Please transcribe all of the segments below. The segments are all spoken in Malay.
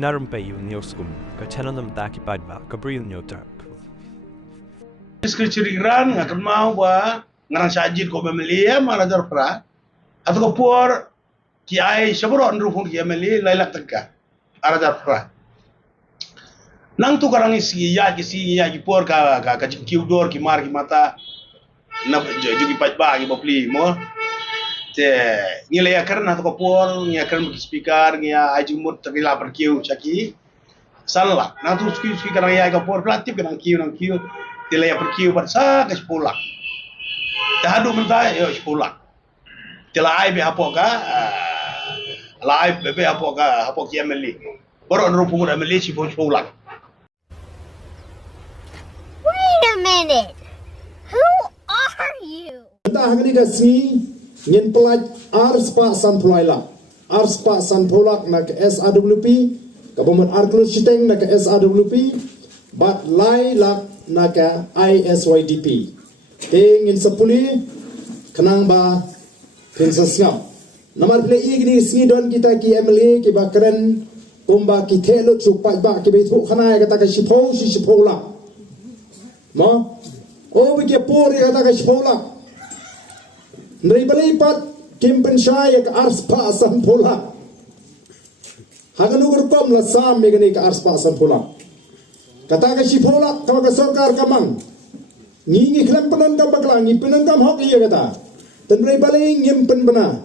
Narum Bayu Nioskum, Kachanam Daki Badba, Gabriel Nyotak. Skripsiran akan mau ba ngarang sajid ko bemelia manajar pra atau ko por kiai sabron rufun kiai meli lailak teka arajar pra nang tu karang isi ya ki por ka kiu dor ki mar ki mata na jogi paj ba ki bopli mo te ngile ya karna to ko por nya karna ki speaker nya ajumut tagila per kiu chaki salah nang tu speaker ya ka por platip nang kiu tila ya perkiu barsa ke sepulak. Dahadu mentai yo sepulak. Tila ai be hapoka live bebe hapoka hapok ya meli. Baru nru pungu meli si sepulak. Wait a minute. Who are you? Ta hangni ka si ngin pelaj arspa sanpulaila. Arspa sanpulak nak SAWP kabuman arklus siteng nak SAWP bat lai lak naka ISYDP. Ingin sepuli kenang ba prinsesnya. Namar play igni sini don kita ki MLA ki bakren kumba ki thelo chupai ba ki betu khana kata ka sipo la. Mo o bi ke pori kata ka sipo la. Ndai balai pat kimpen shaya ka arspa sampola. Haganur kom la sam megani ka arspa sampola. Kata ka sipolak kau ka sorkar kamang ngingi klam penan kam baklang ngi penan kam hok iya kata tenrei balai ngimpen bena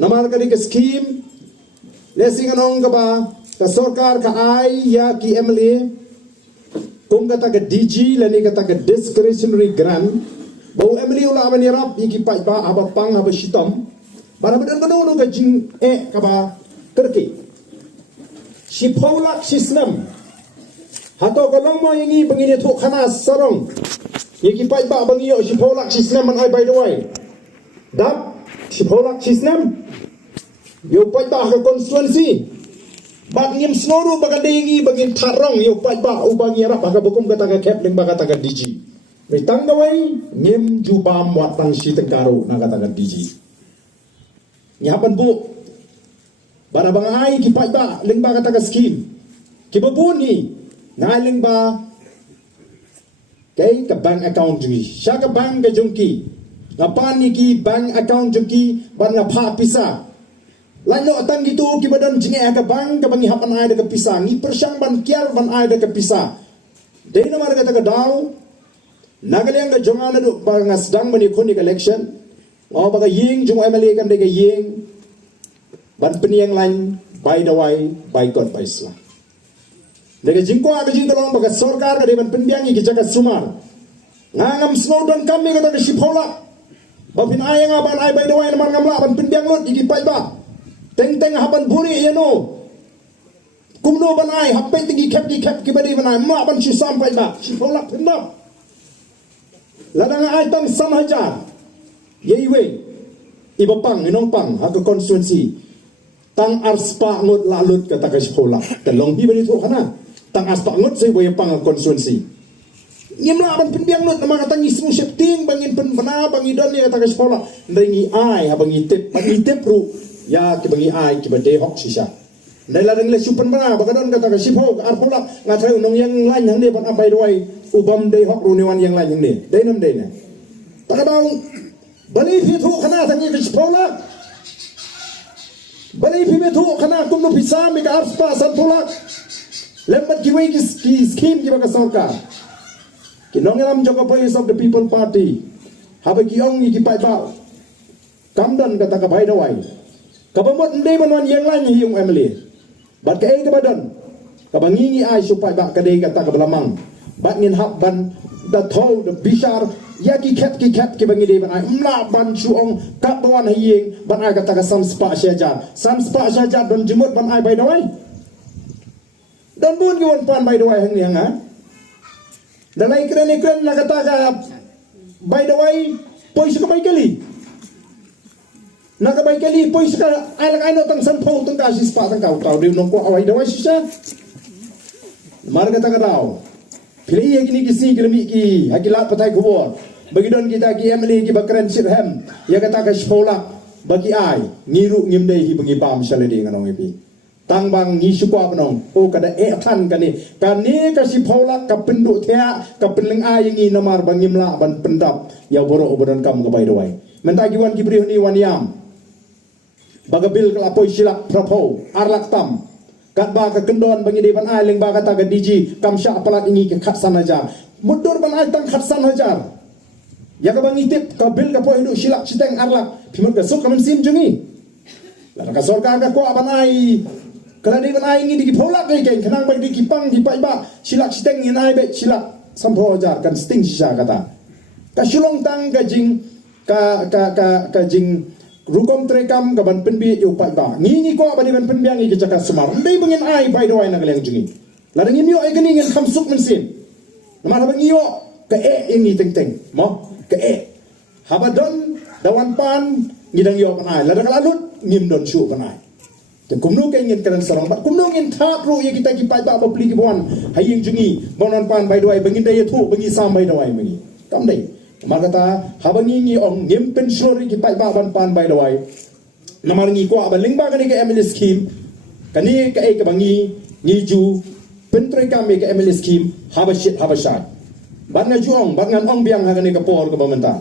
namar ka di skim lesing anong ka ba ka sorkar ka ai ya ki MLA kum kata ka DG lani kata ka discretionary grant bau MLA ula amani rap iki pai ba aba pang aba shitam bara bedan ka jing ka ba kerki sipolak sistem Hato kolong mo yung ibang ito kana sarong. Yung ipay ba bang iyo si Polak Sisnem man ay by the way. Dap si Polak Sisnem. Yung pay ba ka constituency. Bag ngim snoro baga dengi bagin tarong yung pay ba ubang yarap baga bukom kataga kepling baga taga DG. May tanggaway ngim jubam watang si tegaro na kataga DG. Nyapan bu. Bara bang ay kipay ba ling baga taga scheme. Kibabuni. Ngaling ba kay ka bank account jungi siya ka bank ka jungki ngapan ki bank account jungki ban nga pa pisa lanyo atang gitu ki badan jingi ka bank ka bangi hapan ay da ka pisa ngi persyang ban kiar ban ay da ka pisa dai na mar ka ta ka daw nagaling ka jongana do ba nga sedang mani khoni election o ba ka ying jung MLA kan de ka ying ban peniang lain by the way by God by Islam. Daga jingko aga jing talong baga sorkar ka deban penbiangi ki jaga sumar. Ngangam snowdon kami kata ka sipola. Bapin ayang aban ay by the way naman ngamla aban penbiang lot iki pai ba. Teng haban buri yano. Kumno ban ay hapay tinggi kep ki badi ban ay ma ban si sampai ba. Sipola pinda. Ladang ay tang samhajar. Yeiwe. Ibapang inong pang haga konstituensi. Tang arspa ngot lalut kata ka sipola. Talong bi bani to kana. Tang aspak ngot say boy pang konstituensi. Ngimla ban penbiang ngot nama kata ngismu septing bangin penbana bangi don ni kata ka sekolah. Ndengi ai ha bangi tip ru ya ki bangi ai ki bade hok sisa. Ndai la le supen bana bagadon kata ka sipo ka arpola ngatai unong yang lain hang ni ban abai doi ubam dei hok ru ni wan yang lain yang ni. Dei nam dei na. Takadaw bali fitu kana tangi ka sekolah. Bali fitu kana kumno pisa mi ka arspa satpola. Lembat kiway ki scheme ki baka sorkar. Kinongelam Joko Voice of the People Party. Haba kiong ki pai bao. Kamdan kata ka bai dawai. Kabamot ndai manwan yang lain hiyong MLA. Bat ka ay kabadan. Kabangingi ay supai ba kadai kata ka belamang. Bat ngin hab ban da thol the bishar ya ki ket ki bangi dei ban ay mla ban suong kap bawan hiyeng ban ay kata ka sam spa syajar. Sam spa syajar don jemut ban ay bai dawai. Dan bun yuan pan by the way hang yang ha. Dan ai kren na kata ka by the way pois ka bay kali. Nakabay kali pois ka ay lang ano tang sanpong tang kasis pa tang kau di nong ko away dawai sisa. Mar kata ka daw. Pili gini kisi gelmi ki hakilat patay kubor. Bagi don kita ki MLA ki bakren sirhem ya kata ka sekolah bagi ai ngiru ngimdai hi bengi pam saledi nganong ipi. tang bang ni syukwa penong o kadaท่านกันนี่ka si Paulak ka penduk thea ka penleng ai ngi namar bangimla ban pendap ya boro obodan kam ka bai doi menta giwan ki bri ni waniam bagabil ka lapoi silak prapo arlak tam kat ba ka kendon bangi de ban ai leng ba ka ta ka diji kam sya apalat ingi ka khatsan hajar mudur ban ai tang khatsan hajar ya ka bangi tip ka bil ka po hidu silak citeng arlak pimat ka sok kamen sim jungi la ka sorka ka ko ban ai kalau dia benai ini di Paulak lagi, kenang bagi di Kipang di Pak Iba, silak siteng yang naik bet silak sampo ajar kan sting sisa kata. Kasulong tang kajing kajing rukom terekam kaban penbi yo Pak Iba. Ngini ko abadi ban penbiang iki cakap semar. Ndai bengin ai by the way nak leng jungi. Ladang ini yo ai kini ngin khamsuk mensin. Nama bang yo ke ini teng mo ke habadon dawan pan ngidang yo panai. Ladang lalut ngim don syu panai. Dan kumno kay ngin kanan sarang bat kumno ngin thap ru ye kita ki pai ba bapli ki bon haying jungi bonon pan bai doi bengin dai thu bengi sam bai doi mengi kam dai magata habangi ngi ong ngim pen slori ki pai ba ban pan bai doi namar ngi ko abaling ba kani ke ML scheme kani ka ke bangi ngi ju pen tre kam ke ML scheme habashat ban na juong ban ngan ong biang ha kani ka por ka bamenta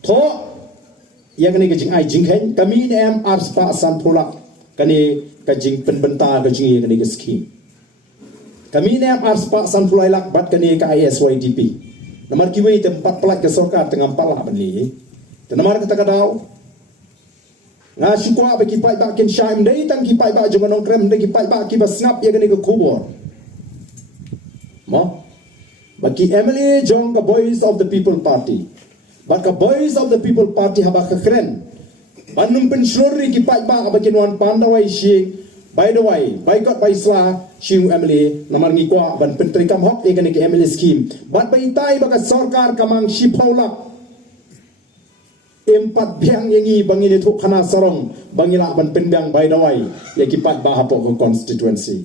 tho ya kani ke jing ai jing hen kami ne am arspa san pulak kani kajing penbenta kajing kani ke scheme kami ni am arspa sanfulai lak bat kani ke ISYDP namar kiwe tempat pelak ke sorkar tengah pala beli dan namar kata kadau nga syukwa bagi pai ba kin shaim dai tang ki pai ba jongon krem dai ki pai ba ki basnap ya kani ke kubur mo bagi Emily Jong the Voice of the People Party but the Voice of the People Party haba ke keren Bandung penslori ki pai ba abakin wan pandawai shi by the way by God by sla shi Emily namar ngi kwa ban pentri kam hok e ke Emily scheme bat bai tai baka sarkar kamang shi Paulak empat biang yangi bangini thuk khana sarong bangila ban penbiang by the way ya ki pai ba hapo constituency